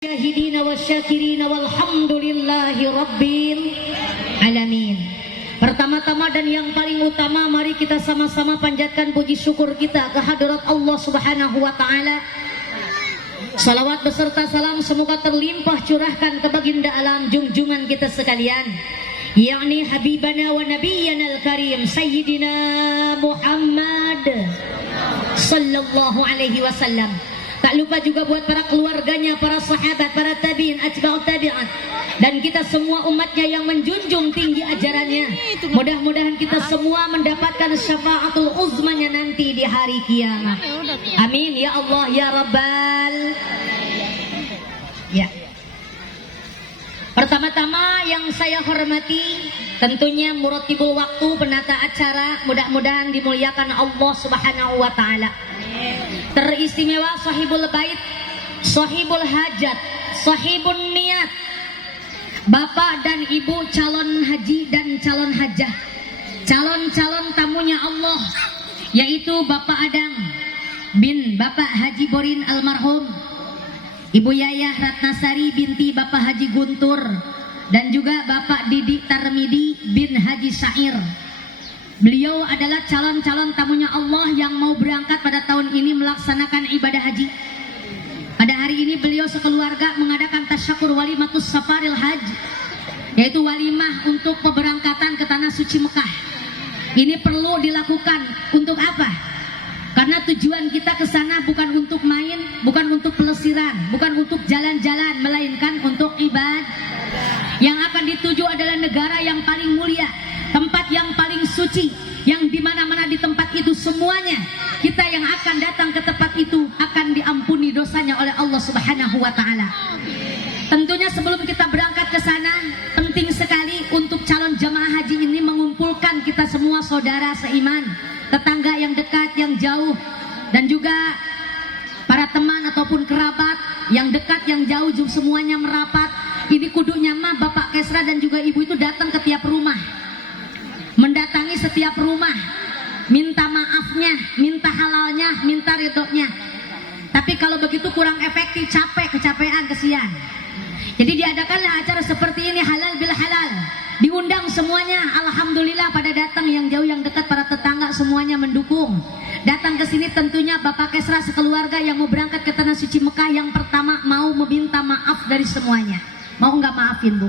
Syahidina wa syakirina walhamdulillahi rabbil alamin. Pertama-tama dan yang paling utama, mari kita sama-sama panjatkan puji syukur kita ke hadirat Allah Subhanahu wa taala. Salawat beserta salam semoga terlimpah curahkan ke baginda alam junjungan kita sekalian, yakni habibana wa nabiyyana al-karim sayyidina Muhammad sallallahu alaihi wasallam. Tak lupa juga buat para keluarganya, para sahabat, para tabi'in, atba'ut tabi'at, dan kita semua umatnya yang menjunjung tinggi ajarannya. Mudah-mudahan kita semua mendapatkan syafaatul uzmanya nanti di hari kiamat. Amin ya Allah ya Rabbal. Ya. Pertama-tama yang saya hormati tentunya muratibul waktu, penata acara, mudah-mudahan dimuliakan Allah Subhanahu wa taala. Teristimewa sahibul bait, sahibul hajat, sahibun niat, bapak dan ibu calon haji dan calon hajah, calon-calon tamunya Allah, yaitu Bapak Adang bin Bapak Haji Borin almarhum, Ibu Yayah Ratnasari binti Bapak Haji Guntur, dan juga Bapak Didik Tarmidi bin Haji Syair. Beliau adalah calon-calon tamunya Allah yang mau berangkat pada tahun ini melaksanakan ibadah haji. Pada hari ini beliau sekeluarga mengadakan tasyakur walimatus safaril haji, yaitu walimah untuk pemberangkatan ke tanah suci Mekah. Ini perlu dilakukan untuk apa? Karena tujuan kita ke sana bukan untuk main, bukan untuk pelesiran, bukan untuk jalan-jalan, melainkan untuk ibadah. Yang akan dituju adalah negara yang paling mulia, tempat yang paling suci, yang dimana-mana di tempat itu semuanya kita yang akan datang ke tempat itu akan diampuni dosanya oleh Allah Subhanahu wa taala. Tentunya sebelum kita berangkat ke sana, penting sekali untuk calon jamaah haji ini mengumpulkan kita semua saudara seiman, tetangga yang dekat, yang jauh, dan juga para teman ataupun kerabat yang dekat, yang jauh, semuanya merapat. Ini kudunya mah Bapak Kesra dan juga Ibu itu datang ke tiap rumah, mendatangi setiap rumah, minta maafnya, minta halalnya, minta ridhonya. Tapi kalau begitu kurang efektif, capek, kecapean, kesian. Jadi diadakanlah acara seperti ini, halal bil halal, diundang semuanya. Alhamdulillah pada datang, yang jauh yang dekat, para tetangga semuanya mendukung. Datang ke sini tentunya Bapak Kesra sekeluarga yang mau berangkat ke tanah suci Mekah, yang pertama mau meminta maaf dari semuanya. Mau nggak maafin Bu?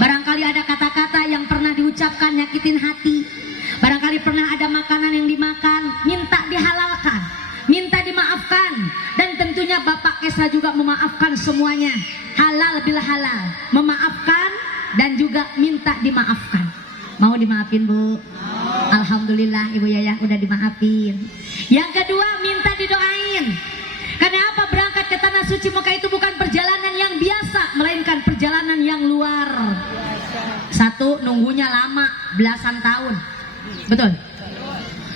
Barangkali ada kata-kata yang pernah diucapkan nyakitin hati, barangkali pernah ada makanan yang dimakan, minta dihalalkan, minta dimaafkan. Dan tentunya Bapak Kesra juga memaafkan semuanya, halal bil halal, memaafkan dan juga minta dimaafkan. Mau dimaafin Bu? Alhamdulillah Ibu Yayah udah dimaafin. Yang kedua, minta didoain. Karena apa? Berangkat ke tanah suci Mekah itu bukan perjalanan yang biasa, melainkan perjalanan yang luar. Satu, nunggunya lama, belasan tahun. Betul.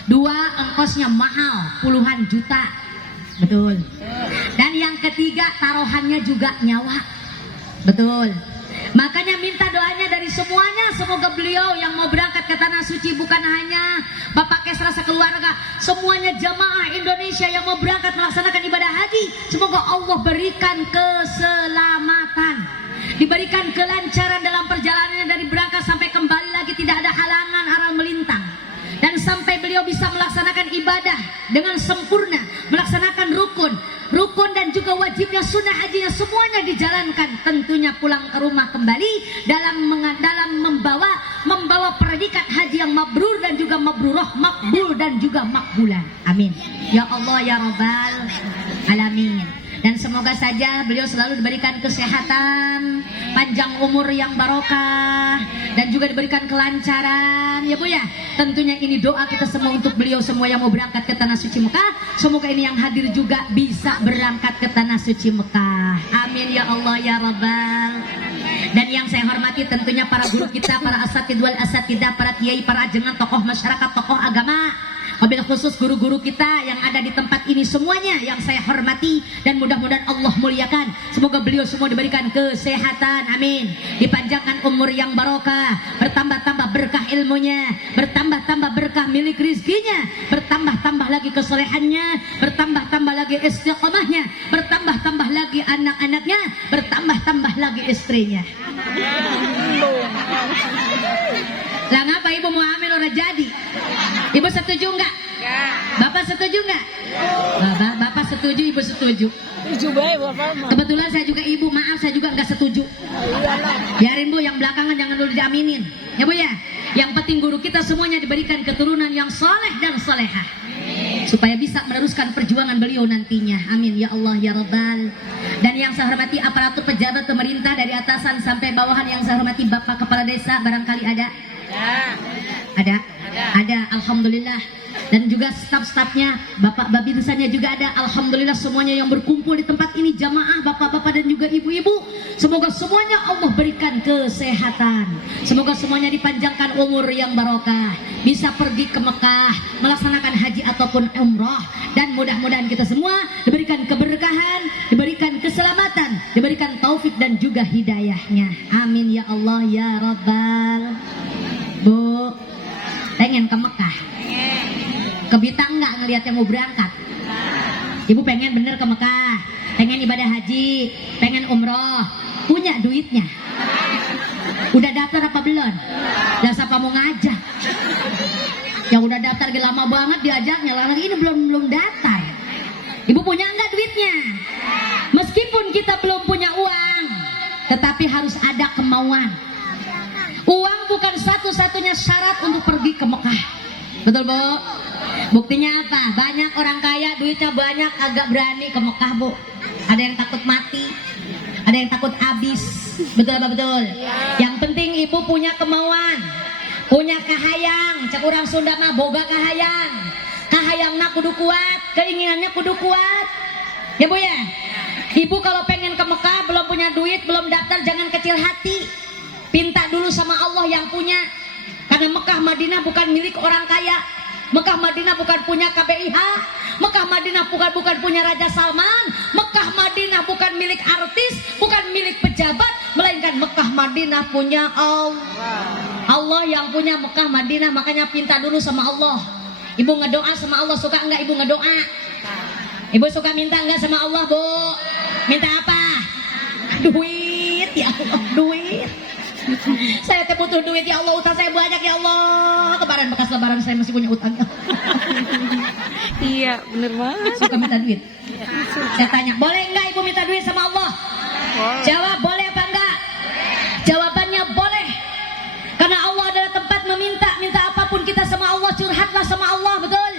Dua, ongkosnya mahal, puluhan juta. Betul. Dan yang ketiga, taruhannya juga nyawa. Betul. Makanya minta doanya dari semuanya, semoga beliau yang mau berangkat ke tanah suci, bukan hanya Bapak Kesra sekeluarga, semuanya jamaah Indonesia yang mau berangkat melaksanakan ibadah haji, semoga Allah berikan keselamatan, diberikan kelancaran dalam perjalanannya dari berangkat sampai kembali lagi, tidak ada halangan aral melintang, dan sampai beliau bisa melaksanakan ibadah dengan sempurna, melaksanakan rukun dan juga wajibnya, sunnah hajinya, semuanya dijalankan. Tentunya pulang ke rumah kembali dalam membawa predikat haji yang mabrur dan juga mabruroh, makbul dan juga makbulan. Amin ya Allah ya Rabbal alamin. Dan semoga saja beliau selalu diberikan kesehatan, panjang umur yang barokah, dan juga diberikan kelancaran ya Bu ya. Tentunya ini doa kita semua untuk beliau semua yang mau berangkat ke tanah suci Mekah. Semoga ini yang hadir juga bisa berangkat ke tanah suci Mekah. Amin ya Allah ya Rabbal. Dan yang saya hormati tentunya para guru kita, para asatidz wal asatidah, para kiai, para ajengan, tokoh masyarakat, tokoh agama, Wabil khusus guru-guru kita yang ada di tempat ini semuanya yang saya hormati dan mudah-mudahan Allah muliakan. Semoga beliau semua diberikan kesehatan, amin. Dipanjangkan umur yang barokah, bertambah-tambah berkah ilmunya, bertambah-tambah berkah milik rizkinya, bertambah-tambah lagi kesolehannya, bertambah-tambah lagi istiqomahnya, bertambah-tambah lagi anak-anaknya, bertambah-tambah lagi istrinya. Lah ngapa ibu mau hamil udah jadi? Ibu setuju enggak? Bapak setuju enggak? Bapak setuju, ibu setuju. Kebetulan saya juga ibu, maaf saya juga enggak setuju. Biarin bu, yang belakangan jangan dulu diaminin. Ya bu ya. Yang penting guru kita semuanya diberikan keturunan yang soleh dan solehah, supaya bisa meneruskan perjuangan beliau nantinya. Amin ya Allah ya Rabbal. Dan yang saya hormati aparatur pejabat pemerintah dari atasan sampai bawahan, yang saya hormati Bapak Kepala Desa, barangkali ada? Ada, alhamdulillah. Dan juga staf-stafnya, Bapak Babinsannya juga ada, alhamdulillah. Semuanya yang berkumpul di tempat ini, jamaah, bapak-bapak dan juga ibu-ibu, semoga semuanya Allah berikan kesehatan, semoga semuanya dipanjangkan umur yang barokah, bisa pergi ke Mekah melaksanakan haji ataupun umrah, dan mudah-mudahan kita semua diberikan keberkahan, diberikan keselamatan, diberikan taufik dan juga hidayahnya, amin ya Allah ya Rabbal. Bu, pengen ke Mekah? Ke Bintang nggak ngelihat yang mau berangkat? Ibu pengen bener ke Mekah, pengen ibadah haji, pengen umroh, punya duitnya? Udah daftar apa belum? Lah siapa mau ngajak? Yang udah daftar lama banget diajaknya, lagi ini belum daftar. Ibu punya nggak duitnya? Meskipun kita belum punya uang, tetapi harus ada kemauan. Uang bukan satu-satunya syarat untuk pergi ke Mekah. Betul bu? Buktinya apa? Banyak orang kaya duitnya banyak agak berani ke Mekah bu. Ada yang takut mati, ada yang takut habis. Betul apa betul? Yang penting ibu punya kemauan, punya kahayang. Cek orang Sunda mah boga kahayang. Kahayangna kudu kuat, keinginannya kudu kuat. Ya bu ya? Ibu kalau pengen ke Mekah belum punya duit, belum daftar, jangan kecil hati. Pinta dulu sama Allah yang punya. Karena Mekah Madinah bukan milik orang kaya. Mekah Madinah bukan punya KBIH. Mekah Madinah bukan punya Raja Salman. Mekah Madinah bukan milik artis, bukan milik pejabat, melainkan Mekah Madinah punya Allah. Allah yang punya Mekah Madinah, makanya pinta dulu sama Allah. Ibu ngedoa sama Allah, suka enggak ibu ngedoa? Ibu suka minta enggak sama Allah bu? Minta apa? Duit ya Allah, duit. Saya teh butuh duit ya Allah, utang saya banyak ya Allah. Lebaran bekas lebaran saya masih punya utang. Iya, bener banget. Suka minta duit. Saya tanya, boleh enggak ibu minta duit sama Allah? Jawab boleh apa enggak? Jawabannya boleh. Karena Allah adalah tempat meminta. Minta apapun kita sama Allah, curhatlah sama Allah, betul?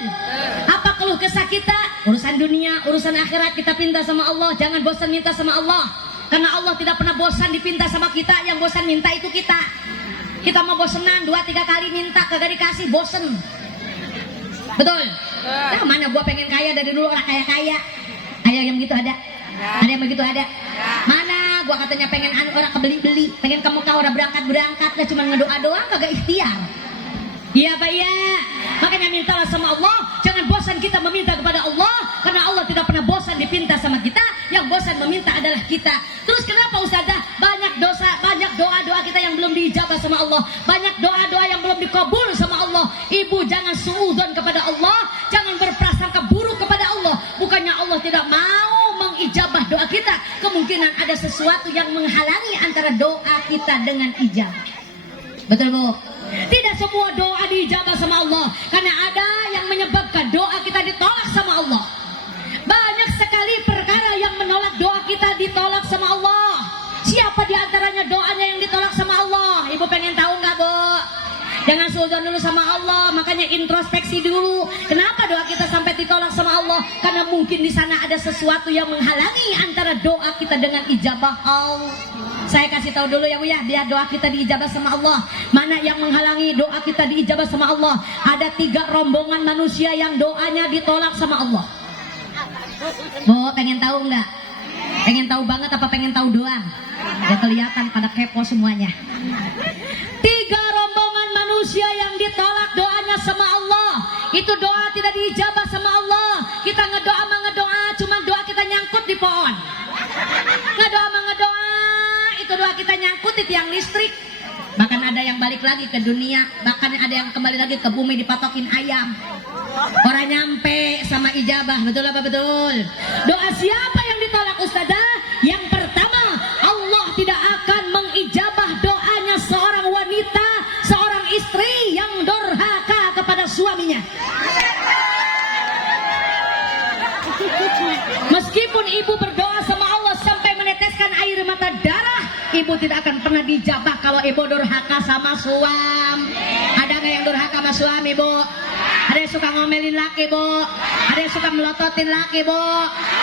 Apa keluh kesah kita? Urusan dunia, urusan akhirat kita pinta sama Allah. Jangan bosan minta sama Allah. Karena Allah tidak pernah bosan dipinta sama kita. Yang bosan minta itu kita. Kita mau bosenan 2-3 kali minta kagak dikasih, bosen. Betul? Nah, mana gua pengen kaya dari dulu, orang kaya-kaya. Ada yang begitu ada? Ada yang begitu ada? Mana gua katanya pengen orang kebeli-beli, pengen ke Mekah orang berangkat-berangkat, lah cuma ngedoa doang kagak ikhtiar. Iya Pak ya. Makanya mintalah sama Allah. Jangan bosan kita meminta kepada Allah, karena Allah tidak pernah bosan dipinta sama kita. Yang bosan meminta adalah kita. Terus kenapa Ustazah banyak dosa, banyak doa-doa kita yang belum diijabah sama Allah, banyak doa-doa yang belum dikabul sama Allah? Ibu jangan suudzon kepada Allah, jangan berprasangka buruk kepada Allah. Bukannya Allah tidak mau mengijabah doa kita, kemungkinan ada sesuatu yang menghalangi antara doa kita dengan ijabah. Betul bu? Tidak semua doa diijabah sama Allah, karena ada yang menyebabkan doa kita ditolak sama Allah. Banyak sekali perkara yang menolak doa kita ditolak sama Allah. Siapa diantaranya doanya yang ditolak sama Allah? Ibu pengen tahu nggak bu? Jangan suudzon dulu sama Allah, makanya introspeksi dulu. Kenapa doa kita sampai ditolak sama Allah? Karena mungkin di sana ada sesuatu yang menghalangi antara doa kita dengan ijabah Allah. Saya kasih tahu dulu ya Bu ya, biar doa kita diijabah sama Allah. Mana yang menghalangi doa kita diijabah sama Allah? Ada 3 rombongan manusia yang doanya ditolak sama Allah. Bu, pengen tahu nggak? Pengen tahu banget apa pengen tahu doang? Ya kelihatan pada kepo semuanya. 3 rombongan manusia yang ditolak doanya sama Allah. Itu doa tidak diijabah sama Allah. Kita ngedoa, cuma doa kita nyangkut di pohon. Ngedoa, itu doa kita nyangkut di tiang listrik. Bahkan ada yang balik lagi ke dunia, bahkan ada yang kembali lagi ke bumi dipatokin ayam. Orang nyampe sama ijabah, betul apa betul? Doa siapa yang ditolak ustazah? Yang pertama, Allah tidak akan mengijabah doanya seorang wanita, seorang istri yang durhaka kepada suaminya. Meskipun ibu berdoa sama Allah sampai meneteskan air mata darah, ibu tidak akan pernah dijabah kalau ibu durhaka sama suami. Ada nggak yang durhaka sama suami, Bu? Ada yang suka ngomelin laki, Bu? Ada yang suka melototin laki, Bu?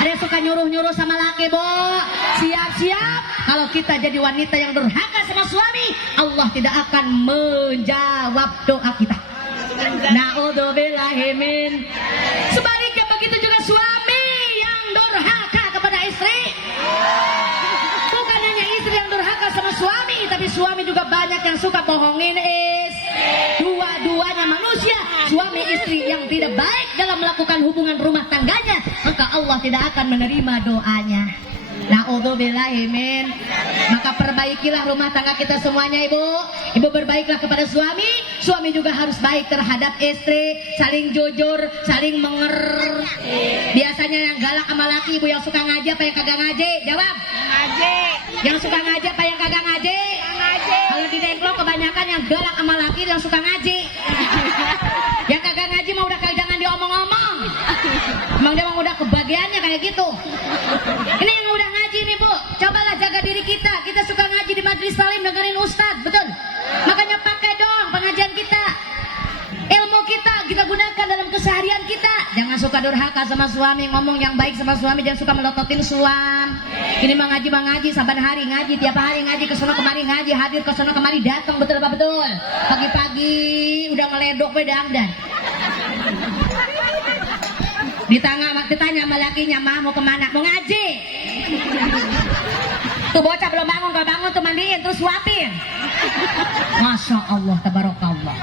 Ada yang suka nyuruh-nyuruh sama laki, Bu? Siap-siap, kalau kita jadi wanita yang durhaka sama suami, Allah tidak akan menjawab doa kita. Na'udzubillahi min. Sebaliknya begitu juga suami yang durhaka kepada istri. Bukan hanya istri yang durhaka sama suami, tapi suami juga banyak yang suka bohongin dua-duanya manusia. Suami istri yang tidak baik dalam melakukan hubungan rumah tangganya, maka Allah tidak akan menerima doanya. Na'udzubillahi min. Maka perbaikilah rumah tangga kita semuanya, ibu. Ibu berbaiklah kepada suami, suami juga harus baik terhadap istri, saling jujur, saling menger. Biasanya yang galak sama laki, ibu yang suka ngaji apa yang kagak ngaji? Jawab. Ngaji. Yang suka ngaji apa yang kagak ngaji? Ngaji. Kalau di Dengklok kebanyakan yang galak sama laki yang suka ngaji. Yang kagak ngaji mah udah kagak, jangan diomong-omong. Emang dia udah kebagiannya kayak gitu. Ini yang udah ngaji nih, Bu. Cobalah jaga diri kita. Kita suka ngaji di majelis salim dengerin ustadz, betul? Makanya pakai dong pengajian kita. Ilmu kita gunakan dalam keseharian kita. Jangan suka durhaka sama suami, ngomong yang baik sama suami, jangan suka melototin suami. Ini mah ngaji, saban hari ngaji, tiap hari ngaji, kesana kemari ngaji, hadir kesana kemari datang, betul apa betul? Pagi-pagi udah ngeledok bedangdan. Ditanya sama lakinya, "Ma, mau kemana?" "Mau ngaji." Tuh bocah belum bangun, kalau bangun tuh mandiin, terus suapin. Masya Allah, tabarakallah.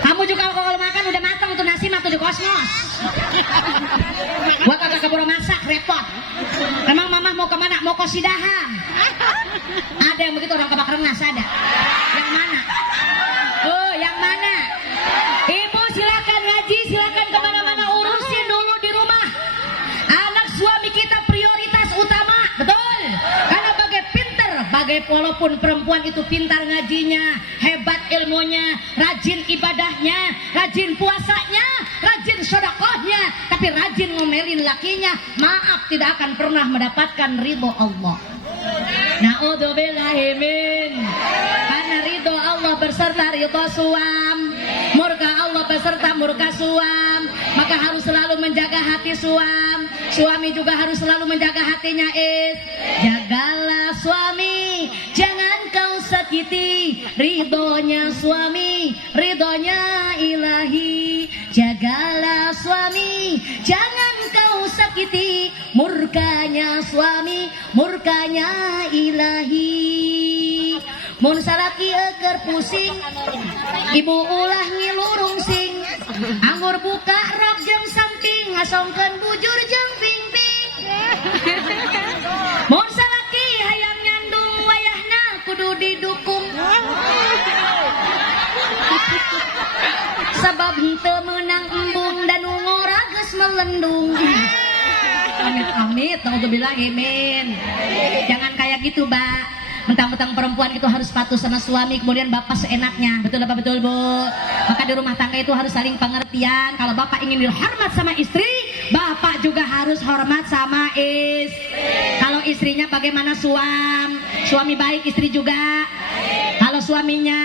Kamu juga kalau makan udah matang tuh nasi mah tuh di kosmos. Gua kagak keburu masak, repot. Emang mama mau kemana? Mau kosidahan. Ada yang begitu, orang kebakaran nas ada. Yang mana? Oh, yang mana? Ibu silakan ngaji, silakan kemana-mana, urusin dulu di rumah. Anak suami kita prioritas utama, betul? Karena bagai walaupun perempuan itu pintar ngajinya, hebat ilmunya, rajin ibadahnya, rajin puasanya, rajin sedekahnya, tapi rajin ngomelin lakinya, maaf tidak akan pernah mendapatkan ridho Allah. Na'udzubillahi min. Karena ridho Allah beserta ridho suam, murka Allah beserta murka suam, maka harus selalu menjaga hati suam. Suami juga harus selalu menjaga hatinya. Jagalah suami, jangan kau sakiti ridhonya suami, ridhonya ilahi. Jagalah suami, jangan kau sakiti murkanya suami, murkanya ilahi. Mun salaki eker pusing, ibu ulah ngilurung sing. Anggur buka rok jeung samping, ngasongkeun bujur jeung ping-ping. Mun salaki hayang nyandung wayahna kudu didukung. Sabab henteu meunang embung dan ngora geus melendung. Amit-amit, naudzubillahi min. Jangan kayak gitu, Mbak. Mentang-mentang perempuan itu harus patuh sama suami, kemudian bapak seenaknya. Betul apa betul, Bu? Maka di rumah tangga itu harus saling pengertian. Kalau bapak ingin dihormat sama istri, bapak juga harus hormat sama istri. Kalau istrinya bagaimana suami baik, istri juga. Kalau suaminya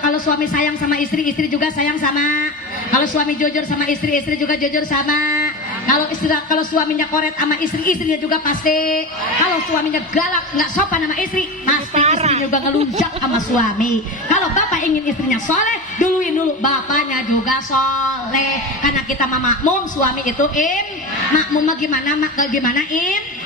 kalau suami sayang sama istri, istri juga sayang sama. Kalau suami jujur sama istri, istri juga jujur sama. Kalau suaminya koret sama istri, istrinya juga pasti. Kalau suaminya galak, nggak sopan sama istri, pasti istrinya juga ngelunjak sama suami. Kalau bapak ingin istrinya soleh, duluin dulu bapaknya juga soleh. Karena kita makmum, suami itu makmum gimana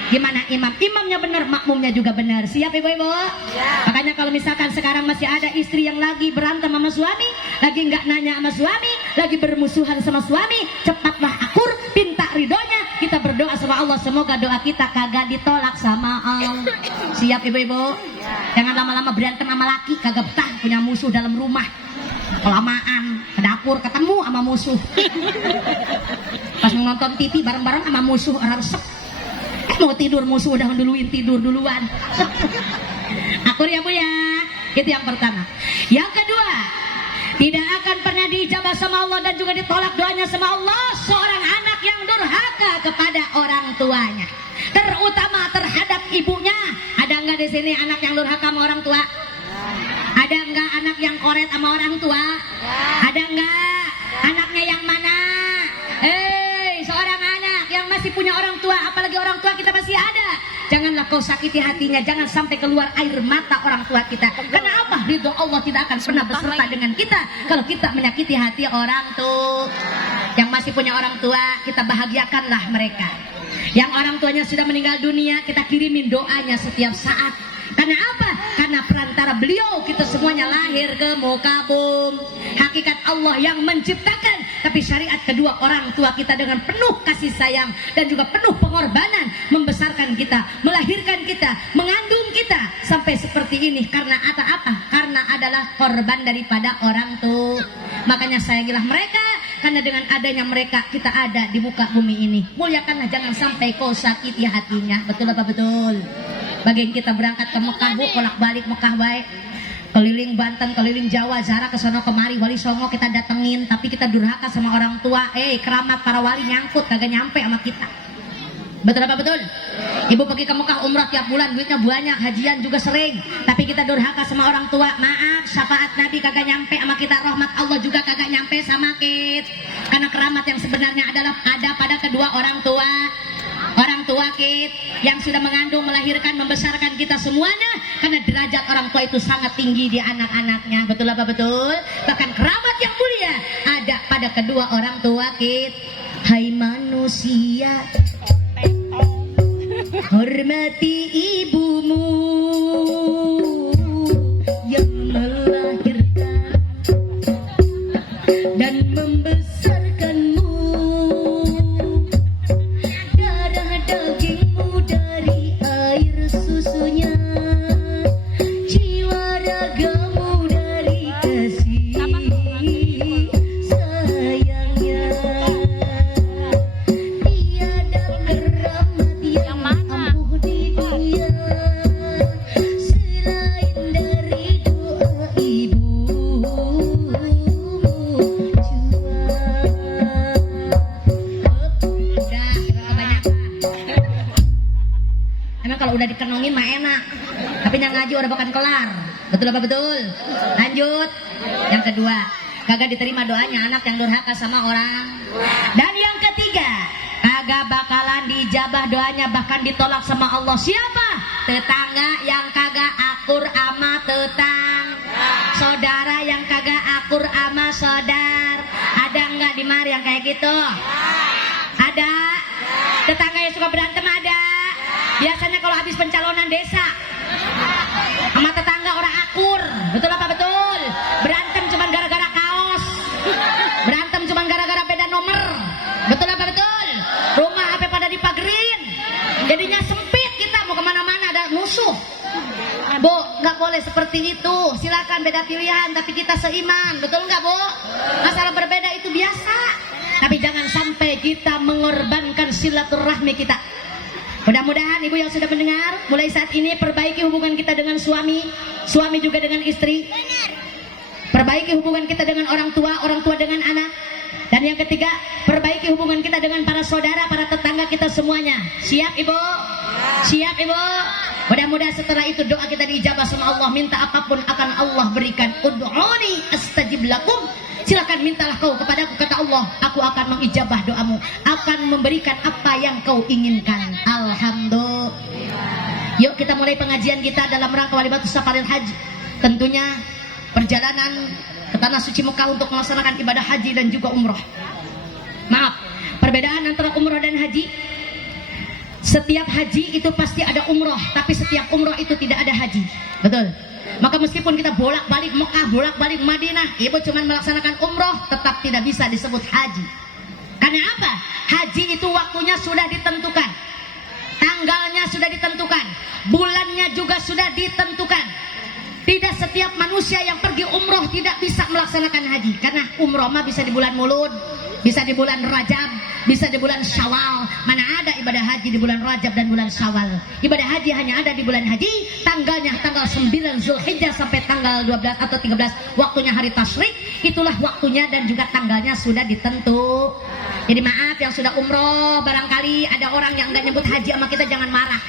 gimana imamnya benar, makmumnya juga benar. Siap ibu-ibu? Ya. Makanya kalau misalkan sekarang masih ada istri yang lagi berantem sama suami, lagi nggak nanya sama suami, lagi bermusuhan sama suami, cepatlah akur, minta ridhonya. Kita berdoa sama Allah, semoga doa kita kagak ditolak sama Allah. Siap ibu-ibu? Jangan lama-lama berantem sama laki, kagak betah punya musuh dalam rumah. Kelamaan ke dapur ketemu sama musuh. Pas nonton TV bareng-bareng sama musuh, orang resep. Mau tidur musuh udah menduluin tidur duluan. Akur ya Bu ya. Itu yang pertama. Yang kedua, tidak akan pernah dijabah sama Allah dan juga ditolak doanya sama Allah seorang anak yang durhaka kepada orang tuanya, terutama terhadap ibunya. Ada nggak di sini anak yang durhaka sama orang tua? Ada nggak anak yang koret sama orang tua? Ada nggak? Anaknya yang mana? Seorang anak yang masih punya orang tua, apalagi orang tua kita masih ada, janganlah kau sakiti hatinya, jangan sampai keluar air mata orang tua kita. Karena apa? Ridho Allah tidak akan pernah beserta dengan kita kalau kita menyakiti hati orang tua. Yang masih punya orang tua, kita bahagiakanlah mereka. Yang orang tuanya sudah meninggal dunia, kita kirimin doanya setiap saat. Karena apa? Karena perantara beliau kita semuanya lahir ke muka bumi. Hakikat Allah yang menciptakan, tapi syariat kedua orang tua kita dengan penuh kasih sayang dan juga penuh pengorbanan membesarkan kita, melahirkan kita, mengandung kita sampai seperti ini. Karena apa? Karena adalah korban daripada orang tua. Makanya sayangilah mereka, karena dengan adanya mereka kita ada di muka bumi ini. Muliakanlah, jangan sampai kau sakiti hatinya. Betul apa betul? Bagian kita berangkat ke Mekah Bu, kolak balik Mekah baik, keliling Banten, keliling Jawa, Zara kesono kemari, Wali Songo kita datengin, tapi kita durhaka sama orang tua. Keramat para wali nyangkut kagak nyampe sama kita. Betul apa betul? Ibu pergi ke Mekah umrah tiap bulan, duitnya banyak, hajian juga sering, tapi kita durhaka sama orang tua. Maaf, syafaat Nabi kagak nyampe sama kita, rahmat Allah juga kagak nyampe sama kita. Karena keramat yang sebenarnya adalah ada pada kedua orang tua. Orang tua kita yang sudah mengandung, melahirkan, membesarkan kita semuanya. Karena derajat orang tua itu sangat tinggi di anak-anaknya. Betul apa betul? Bahkan keramat yang mulia ada pada kedua orang tua kita. Hai manusia, hormati ibumu yang melahirkan dan membesarkanmu. Dagingmu dari air susunya, jiwa ragamu dari kasih sayangnya. Tiada keramat yang ampuh di dunia selain dari doa ibumu kalau udah dikenongin mah enak, tapi yang ngaji udah bahkan kelar. Betul apa betul? Lanjut. Yang kedua, kagak diterima doanya anak yang durhaka sama orang. Dan yang ketiga, kagak bakalan dijabah doanya, bahkan ditolak sama Allah. Siapa? Tetangga yang kagak akur ama tetang, saudara yang kagak akur ama saudar. Ada nggak di mari yang kayak gitu? Ada. Tetangga yang suka berantem ada. Biasanya kalau habis pencalonan desa sama tetangga orang akur. Betul apa betul? Berantem cuma gara-gara kaos, berantem cuma gara-gara beda nomor. Betul apa betul? Rumah apa pada dipagerin, jadinya sempit, kita mau kemana-mana ada musuh. Bu, nggak boleh seperti itu. Silakan beda pilihan, tapi kita seiman. Betul nggak Bu? Masalah berbeda itu biasa, tapi jangan sampai kita mengorbankan silaturahmi kita. Mudah-mudahan ibu yang sudah mendengar, mulai saat ini perbaiki hubungan kita dengan suami, suami juga dengan istri. Perbaiki hubungan kita dengan orang tua dengan anak. Dan yang ketiga, perbaiki hubungan kita dengan para saudara, para tetangga kita semuanya. Siap ibu? Siap ibu? Mudah-mudahan setelah itu doa kita diijabah sama Allah. Minta apapun akan Allah berikan. Ud'uni astajib lakum. Silakan mintalah kau kepadaku, kata Allah, aku akan mengijabah doamu, akan memberikan apa yang kau inginkan. Alhamdulillah. Yuk kita mulai pengajian kita dalam rangka Walimatus Safaril Haji. Tentunya perjalanan ke tanah suci Mekah untuk melaksanakan ibadah haji dan juga umroh. Maaf, perbedaan antara umroh dan haji, setiap haji itu pasti ada umroh, tapi setiap umroh itu tidak ada haji. Betul. Maka meskipun kita bolak-balik Mekah bolak-balik Madinah, ibu cuma melaksanakan umroh, tetap tidak bisa disebut haji. Karena apa? Haji itu waktunya sudah ditentukan, tanggalnya sudah ditentukan, bulannya juga sudah ditentukan. Tidak setiap manusia yang pergi umroh tidak bisa melaksanakan haji, karena umroh mah bisa di bulan Mulud, bisa di bulan Rajab, bisa di bulan Syawal. Mana ada ibadah haji di bulan Rajab dan bulan Syawal. Ibadah haji hanya ada di bulan haji, tanggalnya tanggal 9 Zulhijjah sampai tanggal 12 atau 13, waktunya hari tasyrik. Itulah waktunya dan juga tanggalnya sudah ditentu. Jadi maaf yang sudah umroh, barangkali ada orang yang nggak nyebut haji sama kita, jangan marah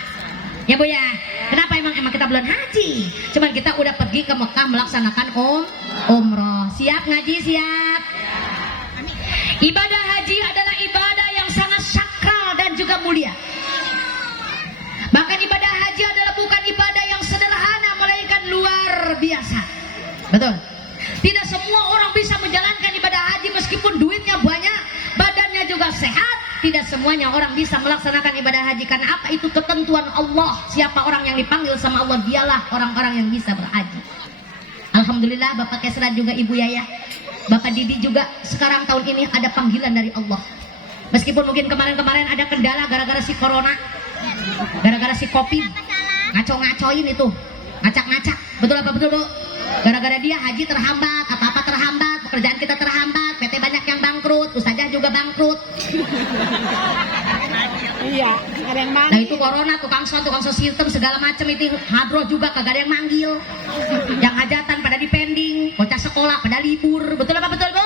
ya Bu ya. Kenapa? Emang kita belum haji, cuman kita udah pergi ke Mekah melaksanakan umroh. Siap ngaji? Siap. Ibadah haji adalah ibadah yang sangat sakral dan juga mulia. Bahkan ibadah haji adalah bukan ibadah yang sederhana, melainkan luar biasa. Betul. Tidak semua orang bisa menjalankan ibadah haji meskipun duitnya banyak, badannya juga sehat. Tidak semuanya orang bisa melaksanakan ibadah haji. Karena apa? Itu ketentuan Allah. Siapa orang yang dipanggil sama Allah, dialah orang-orang yang bisa berhaji. Alhamdulillah Bapak Kesra juga Ibu Yaya, Bapak Didi juga sekarang tahun ini ada panggilan dari Allah. Meskipun mungkin kemarin-kemarin ada kendala gara-gara si corona, gara-gara si COVID, ngaco-ngacoin itu, ngacak-ngacak. Betul apa betul Bu? Gara-gara dia haji terhambat, apa-apa terhambat, pekerjaan kita terhambat, PT banyak yang bangkrut, ustazah juga bangkrut. Iya, ada yang manggil. Nah itu corona, tukang sos sistem segala macam itu hadroh juga kagak ada yang manggil. Yang hajatan pada dipending, bocah sekolah pada libur. Betul apa betul Bu?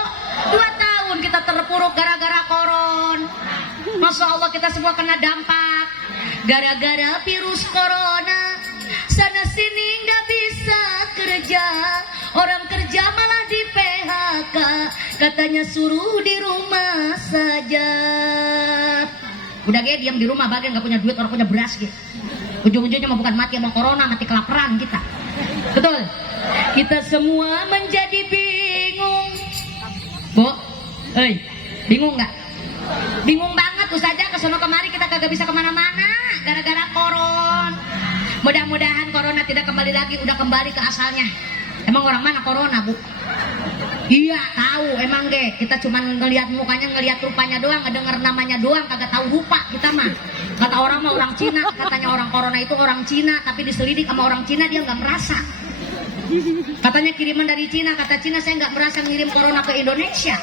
2 tahun kita terpuruk gara-gara koron. Masya Allah kita semua kena dampak gara-gara virus corona. Sana sini nggak bisa kerja, orang kerja malah di PHK, katanya suruh di rumah saja. Udah ge diam di rumah, bagian nggak punya duit, orang punya beras gitu. Ujung-ujungnya mah bukan mati sama corona, mati kelaparan kita. Betul. Kita semua menjadi bingung. Bu, bingung nggak? Bingung banget ustazah, kesono kemari kita kagak bisa kemana-mana gara-gara koron. Mudah-mudahan corona tidak kembali lagi, udah kembali ke asalnya. Emang orang mana corona Bu? Iya tahu, emang ge kita cuma ngelihat mukanya, ngelihat rupanya doang, ngedenger namanya doang, kagak tahu rupa kita mah. Kata orang mah orang Cina, katanya orang corona itu orang Cina, tapi diselidik sama orang Cina dia nggak merasa. Katanya kiriman dari Cina, kata Cina saya nggak merasa ngirim corona ke Indonesia.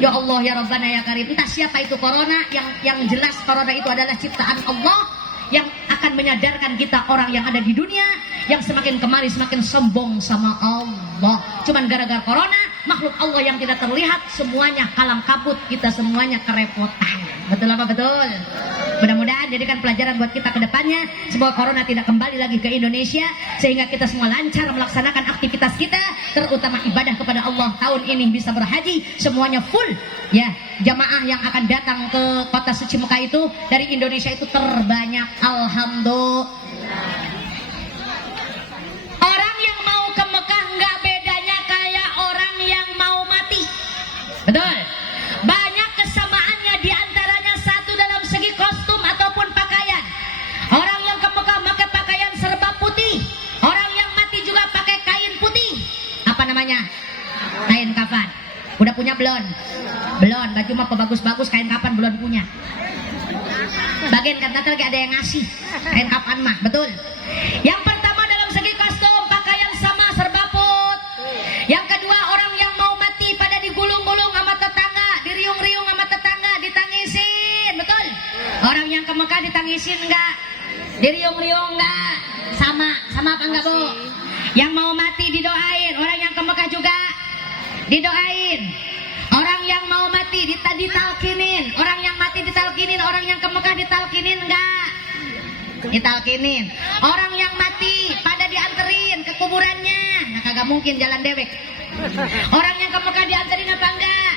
Ya Allah ya Rabbana ya Karim, entah siapa itu corona, yang jelas corona itu adalah ciptaan Allah yang akan menyadarkan kita orang yang ada di dunia yang semakin kemari semakin sombong sama Allah. Cuman gara-gara corona, makhluk Allah yang tidak terlihat semuanya kalam kabut, kita semuanya kerepotan. Betul apa betul? Mudah-mudahan jadikan pelajaran buat kita ke depannya, semoga corona tidak kembali lagi ke Indonesia sehingga kita semua lancar melaksanakan aktivitas kita, terutama ibadah kepada Allah. Tahun ini bisa berhaji semuanya full ya. Jamaah yang akan datang ke kota suci Mekah itu dari Indonesia itu terbanyak, alhamdulillah. Orang yang mau ke Mekah nggak bedanya kayak orang yang mau mati. Betul. Banyak kesamaannya, diantaranya satu dalam segi kostum ataupun pakaian. Orang yang ke Mekah pakai pakaian serba putih, orang yang mati juga pakai kain putih. Apa namanya? Kain kafan. Udah punya belum? Belum, baju mah bagus-bagus, kain kapan belum punya. Bagian kata lagi ada yang ngasih kain kapan mah, betul. Yang pertama dalam segi kostum, pakaian sama serba put. Yang kedua, orang yang mau mati pada digulung-gulung sama tetangga, diriung-riung sama tetangga, ditangisin, betul. Orang yang ke Mekah ditangisin enggak? Diriung-riung enggak? Sama apa enggak Bu? Yang mau mati didoain, orang yang ke Mekah juga didoain. Orang yang mau mati ditalkinin, orang yang mati ditalkinin, orang yang ke Mekah ditalkinin enggak? Ditalkinin. Orang yang mati pada dianterin ke kuburannya, nah kagak mungkin jalan dewek. Orang yang ke Mekah dianterin apa enggak?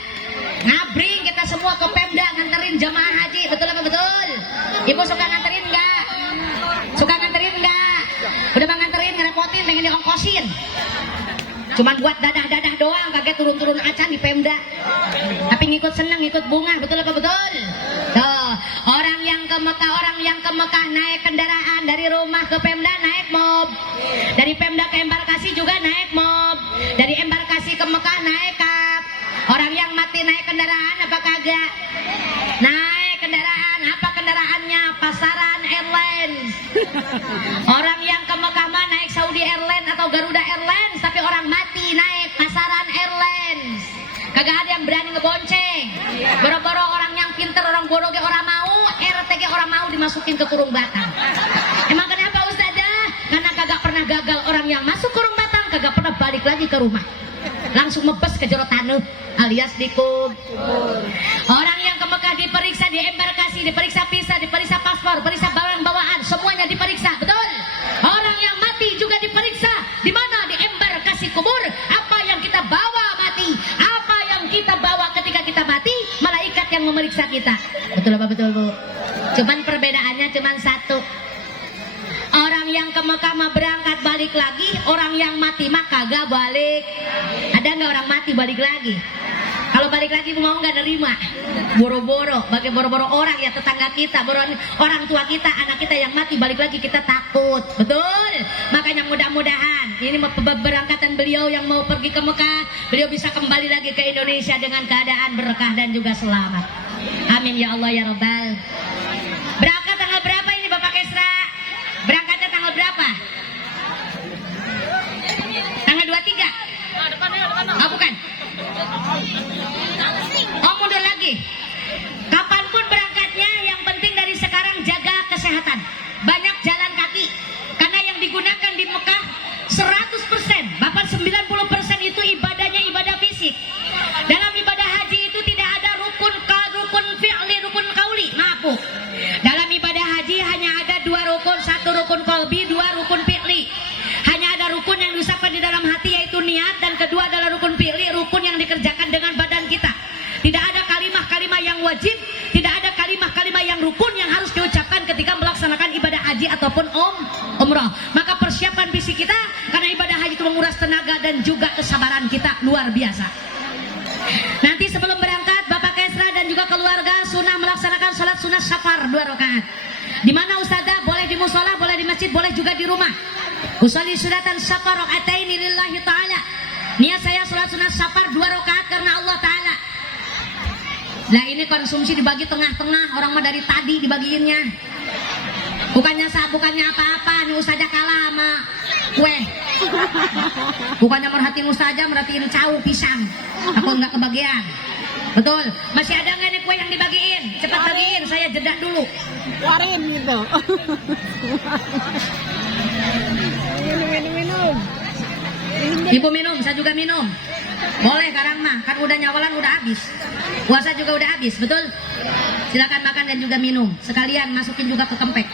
Ngabring kita semua ke Pemda nganterin jamaah haji, betul apa betul? Ibu suka nganterin enggak? Suka nganterin enggak? Udah bang nganterin, ngerepotin, pengen diongkosin. Cuman buat dadah-dadah doang, kagak turun-turun acan di Pemda. Tapi ngikut seneng, ngikut bunga, betul apa betul? Tuh, orang yang ke Mekah naik kendaraan dari rumah ke Pemda naik mob. Dari Pemda ke embarkasi juga naik mob. Orang yang ke Mekah mah naik Saudi Airlines atau Garuda Airlines, tapi orang mati naik Pasaran Airlines. Kagak ada yang berani ngebonceng. Boro-boro orang yang pinter, orang bodoh ge orang mau, RTG orang mau dimasukin ke kurung batang. Emang kenapa Ustazah? Karena kagak pernah gagal orang yang masuk kurung batang, kagak pernah balik lagi ke rumah. Langsung mebes ke jero taneuh alias dikubur. Orang yang ke Mekah diperiksa di embarkasi, diperiksa visa, diperiksa paspor, periksa barang bawaan, semuanya diperiksa, betul? Orang yang mati juga diperiksa. Di mana? Di embarkasi kubur. Apa yang kita bawa mati? Apa yang kita bawa ketika kita mati? Malaikat yang memeriksa kita. Betul apa betul, Bu? Cuman perbedaannya cuman satu. Orang yang ke Mekah mah berangkat balik lagi, orang yang mati mah kagak balik. Ada nggak orang mati balik lagi? Kalau balik lagi mau nggak nerima, boro-boro, bagi boro-boro orang ya tetangga kita, orang tua kita, anak kita yang mati balik lagi kita takut, betul? Makanya mudah-mudahan ini berangkatan beliau yang mau pergi ke Mekah, beliau bisa kembali lagi ke Indonesia dengan keadaan berkah dan juga selamat. Amin ya Allah ya Rabbal. Berangkat tanggal berapa ini Bapak Kesra? Berangkatnya tanggal berapa? Tanggal 23? Oh bukan. Oh mundur lagi. Kapanpun berangkatnya, yang penting dari sekarang jaga kesehatan. Banyak jalan kaki. Karena yang digunakan di Mekah 100%, bahkan 90% itu ibadahnya ibadah fisik. Dalam ibadah haji itu tidak ada rukun fi'li, rukun qauli, maaf Bu. Dalam ibadah haji hanya ada dua rukun, satu rukun qalbi, dua rukun fi'li. Hanya ada rukun yang diucapkan di dalam hati yaitu niat, dan kedua adalah rukun fi'li, rukun yang dikerjakan dengan badan kita. Tidak ada kalimah-kalimah yang wajib, tidak ada kalimah-kalimah yang rukun yang harus diucapkan ketika melaksanakan ibadah haji ataupun umrah. Maka persiapan fisik kita, karena ibadah haji itu menguras tenaga dan juga kesabaran kita luar biasa. Nanti sebelum berangkat, Bapak Kesra dan juga keluarga sunnah melaksanakan sholat sunnah safar 2 rakaat. Di mana Ustazah? Boleh di musola, boleh di masjid, boleh juga di rumah. Usolli sunatan safar rakaataini lillahi ta'ala. Niat saya sholat sunnah safar 2 rakaat karena Allah Ta'ala. Nah ini konsumsi dibagi tengah-tengah, orang mah dari tadi dibagiinnya. Bukannya apa-apa, nih Ustazah kalah sama kue. Bukannya merhatiin Ustazah, merhatiin cau pisang. Aku nggak kebagian. Betul. Masih ada nggak nih kue yang dibagiin? Cepat bagiin, saya jeda dulu. Warin gitu. Minum. Ibu minum, saya juga minum. Boleh sekarang mah, kan udah nyawalan udah habis. Puasa juga udah habis, betul? Silakan makan dan juga minum. Sekalian masukin juga ke kempek.